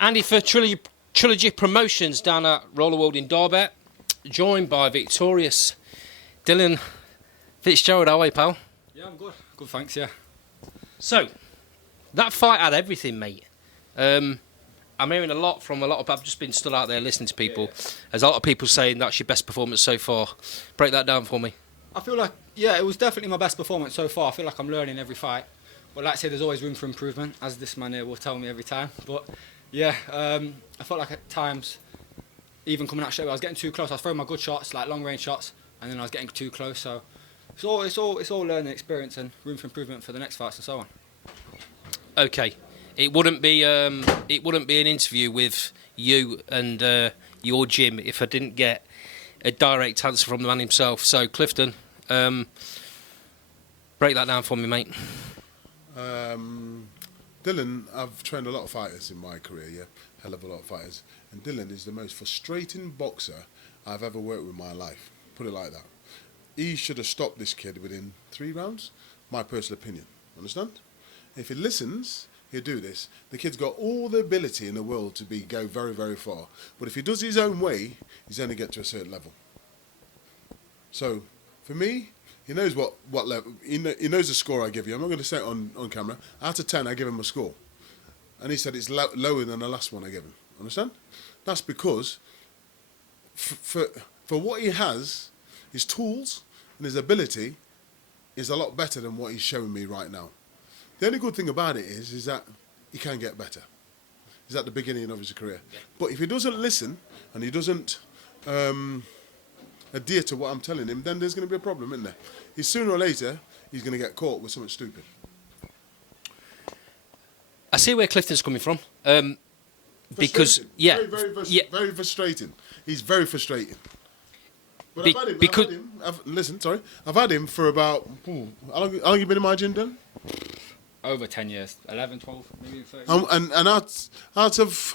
Andy for Trilogy Promotions down at Roller World in Derby, joined by victorious Dylan Fitzgerald. How are you, pal? Yeah, I'm good. Good, thanks, yeah. So, that fight had everything, mate. I'm hearing a lot from I've just been stood out there listening to people. Yeah. There's a lot of people saying that's your best performance so far. Break that down for me. I feel like, yeah, it was definitely my best performance so far. I feel like I'm learning every fight. But like I say, there's always room for improvement, as this man here will tell me every time. But yeah, I felt like at times, even coming out straight away, I was getting too close. I was throwing my good shots, like long range shots, and then I was getting too close. So it's all learning experience and room for improvement for the next fights and so on. Okay, it wouldn't be an interview with you and your gym if I didn't get a direct answer from the man himself. So Clifton, break that down for me, mate. Dylan, I've trained a lot of fighters in my career, yeah, hell of a lot of fighters. And Dylan is the most frustrating boxer I've ever worked with in my life. Put it like that. He should have stopped this kid within 3 rounds, my personal opinion. Understand? If he listens, he'll do this. The kid's got all the ability in the world to go very, very far. But if he does his own way, he's only get to a certain level. So, for me, he knows what level. He knows the score I give you. I'm not going to say it on camera. Out of 10, I give him a score. And he said it's lower than the last one I gave him. Understand? That's because for what he has, his tools and his ability is a lot better than what he's showing me right now. The only good thing about it is that he can get better. He's at the beginning of his career. Yeah. But if he doesn't listen and he doesn't adhere to what I'm telling him, then there's going to be a problem, isn't there? Sooner or later, he's going to get caught with something stupid. I see where Clifton's coming from. Because, yeah. Very frustrating. He's very frustrating. But I've had him for about, how long have you been in my gym, Dan? Over 10 years, 11, 12, maybe 30. And out of,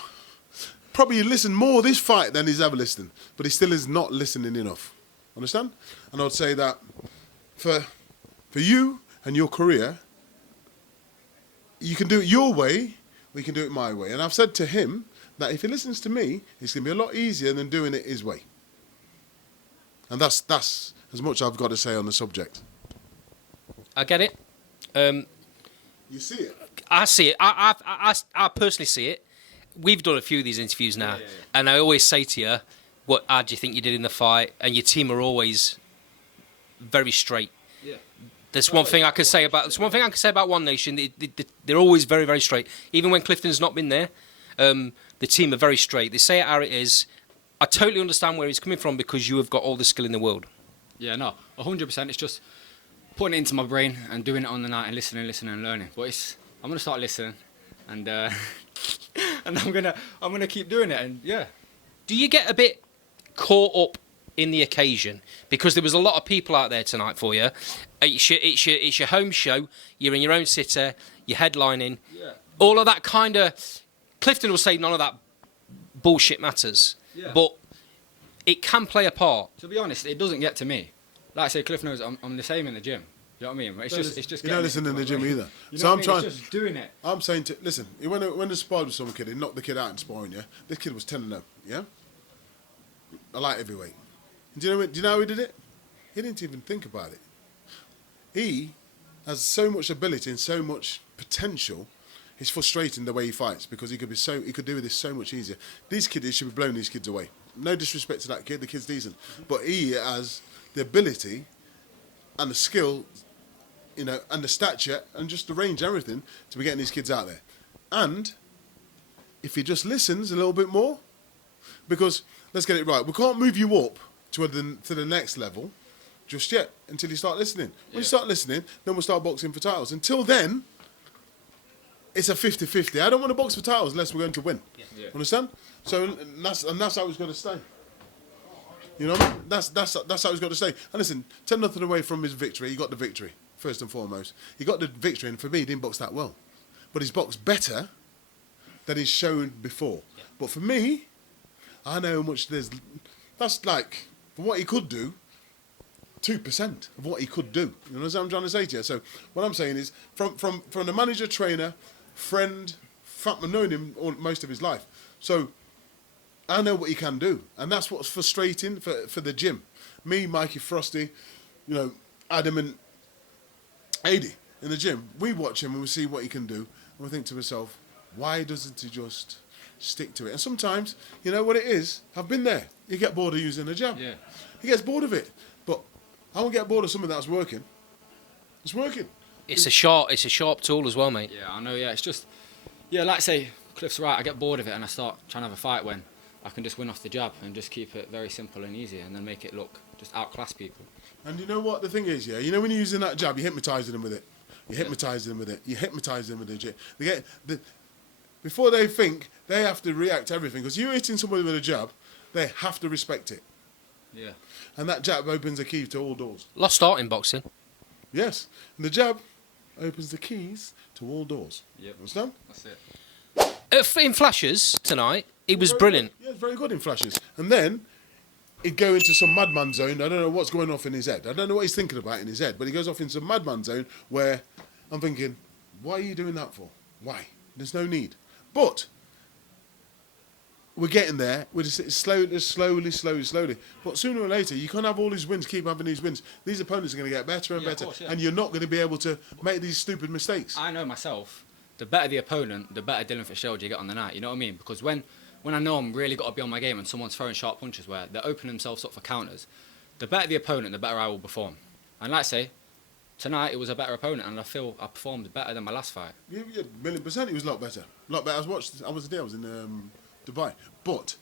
probably listened more this fight than he's ever listened, but he still is not listening enough. Understand? And I'd say that for you and your career, you can do it your way, we can do it my way. And I've said to him that if he listens to me, it's going to be a lot easier than doing it his way. And that's as much I've got to say on the subject. I get it. You see it? I see it. I personally see it. We've done a few of these interviews now, and I always say to you, how do you think you did in the fight? And your team are always very straight. Yeah. There's one thing I can say about One Nation. They're always very, very straight. Even when Clifton's not been there, the team are very straight. They say it how it is. I totally understand where he's coming from because you have got all the skill in the world. Yeah, no, 100%. It's just putting it into my brain and doing it on the night and listening and learning. But I'm gonna start listening, and and I'm gonna keep doing it. And yeah. Do you get a bit caught up in the occasion because there was a lot of people out there tonight for you? It's your home show. You're in your own city. You're headlining. Yeah. All of that kind of. Clifton will say none of that bullshit matters. Yeah. But it can play a part. To be honest, it doesn't get to me. Like I say, Cliff knows I'm the same in the gym. You know what I mean? It's just. You don't listen in the gym either. So I'm trying. It's just doing it. I'm saying listen. When I sparred with some kid, he knocked the kid out in sparring. Yeah, this kid was 10-0. Yeah, a light heavyweight. Do you know how he did it? He didn't even think about it. He has so much ability and so much potential. It's frustrating the way he fights because he could do this so much easier. These kids, he should be blowing these kids away. No disrespect to that kid, the kid's decent, but he has the ability and the skill, and the stature and just the range, everything to be getting these kids out there. And if he just listens a little bit more, because let's get it right, we can't move you up to the next level just yet until you start listening. When you start listening, then we'll start boxing for titles. Until then, it's a 50-50. I don't want to box for titles unless we're going to win. Yeah. Understand? So that's how it's going to stay. You know what I mean? That's how it's got to stay. And listen, 10-0 away from his victory. He got the victory first and foremost. He got the victory, and for me, he didn't box that well, but he's boxed better than he's shown before. Yeah. But for me, I know how much there's. That's like from what he could do. 2% of what he could do. You know what I'm trying to say to you? So what I'm saying is, from the manager, trainer, friend, fact, I've known him most of his life. So I know what he can do, and that's what's frustrating for the gym. Me, Mikey, Frosty, Adam and Adi in the gym. We watch him and we see what he can do, and we think to ourselves, why doesn't he just stick to it? And sometimes, you know what it is? I've been there. You get bored of using a jab. Yeah. He gets bored of it, but I won't get bored of something that's working. It's working. It's a sharp tool as well, mate. Yeah, I know. Yeah, it's just, like I say, Cliff's right. I get bored of it and I start trying to have a fight when I can just win off the jab and just keep it very simple and easy, and then make it look just outclass people. And you know what the thing is, yeah? You know when you're using that jab, you're hypnotising them with it. You're hypnotising them with it. You're hypnotising them with it. Before they think, they have to react to everything. Because you're hitting somebody with a jab, they have to respect it. Yeah. And that jab opens the key to all doors. Lost art in boxing. Yes. And the jab opens the keys to all doors. Yep. Understand? That's it. In flashes tonight, it was Very brilliant. Good. Yeah, it's very good in flashes. And then he'd go into some madman zone. I don't know what's going off in his head. I don't know what he's thinking about in his head. But he goes off into some madman zone where I'm thinking, why are you doing that for? Why? There's no need. But we're getting there. We're just slowly. But sooner or later, you can't have all these wins, keep having these wins. These opponents are going to get better and better. Course, yeah. And you're not going to be able to make these stupid mistakes. I know myself, the better the opponent, the better Dylan Fitzgerald you get on the night. You know what I mean? Because when I know I'm really got to be on my game and someone's throwing sharp punches where they're opening themselves up for counters, the better the opponent, the better I will perform. And like I say, tonight it was a better opponent, and I feel I performed better than my last fight. Yeah, 1,000,000%. He was a lot better. I was in Dubai. But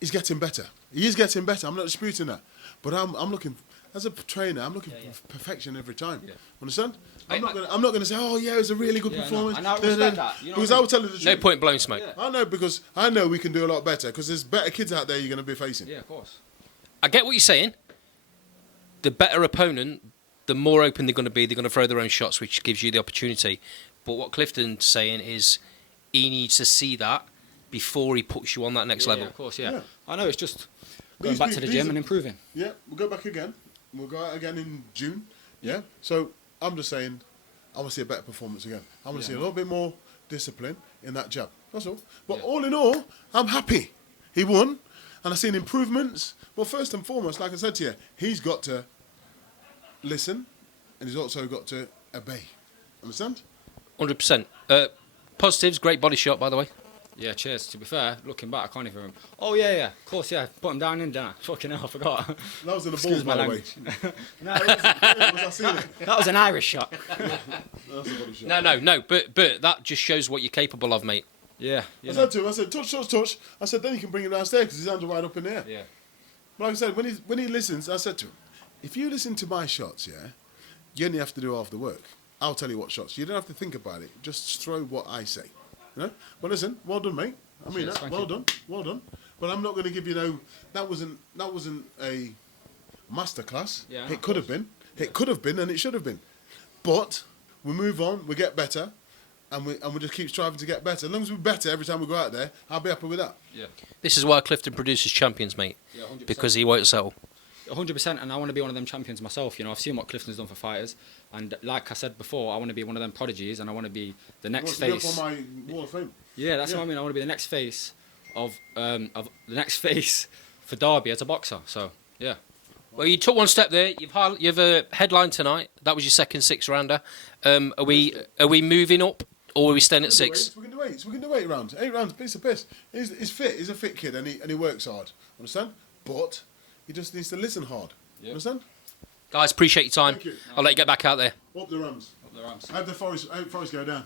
he's getting better. He is getting better. I'm not disputing that. But I'm looking, as a trainer, I'm looking for perfection every time. Yeah. Understand? I'm not going to say, oh yeah, it was a really good performance. And I respect that. Because I will tell you the truth. No point blowing smoke. Yeah. I know, because I know we can do a lot better, because there's better kids out there you're going to be facing. Yeah, of course. I get what you're saying. The better opponent, the more open they're going to be. They're going to throw their own shots, which gives you the opportunity. But what Clifton's saying is he needs to see that before he puts you on that next level. Yeah, of course, yeah. I know, it's just going back to the gym and improving. Yeah, we'll go back again. We'll go out again in June. Yeah. So I'm just saying, I want to see a better performance again. I want to see a little bit more discipline in that jab. That's all. But all in all, I'm happy. He won, and I've seen improvements. Well, first and foremost, like I said to you, he's got to listen, and he's also got to obey. Understand? 100%. Positives, great body shot, by the way. Yeah, cheers. To be fair, looking back, I can't even remember. Oh, yeah. Of course, yeah. Put him down in, didn't I? Fucking hell, I forgot. That was in the balls, Excuse my by the way. language. No, I seen it. That was an Irish shot. That's a body shot. No. But that just shows what you're capable of, mate. Yeah. I said to him, touch. I said, then you can bring him downstairs because his hands are right up in the air. Yeah. But like I said, when he listens, I said to him, if you listen to my shots, you only have to do half the work. I'll tell you what shots. You don't have to think about it. Just throw what I say. You know? Well, listen, well done, mate. I mean, Cheers, well done. But I'm not going to give you that wasn't a masterclass. Yeah, It could have been. It could have been, and it should have been. But we move on. We get better, and we just keep striving to get better. As long as we're better every time we go out there, I'll be happy with that. Yeah. This is why Clifton produces champions, mate. Yeah, 100%. Because he won't settle. 100%, and I want to be one of them champions myself. You know, I've seen what Clifton's done for fighters, and like I said before, I want to be one of them prodigies, and I want to be the next You want face. to be up on my wall of fame. Yeah, that's what I mean. I want to be the next face of the next face for Derby as a boxer. So yeah. Well, you took one step there. You've a headline tonight. That was your second 6-rounder. Are we moving up, or are we staying at 6? We can do 8. We can do 8 rounds. 8 rounds, piece of piss. He's fit. He's a fit kid, and he works hard. Understand? But he just needs to listen hard. Yep. Understand? Guys, appreciate your time. Thank you. I'll let you get back out there. Up the Rams. Up the Rams. I hope the Forest go down.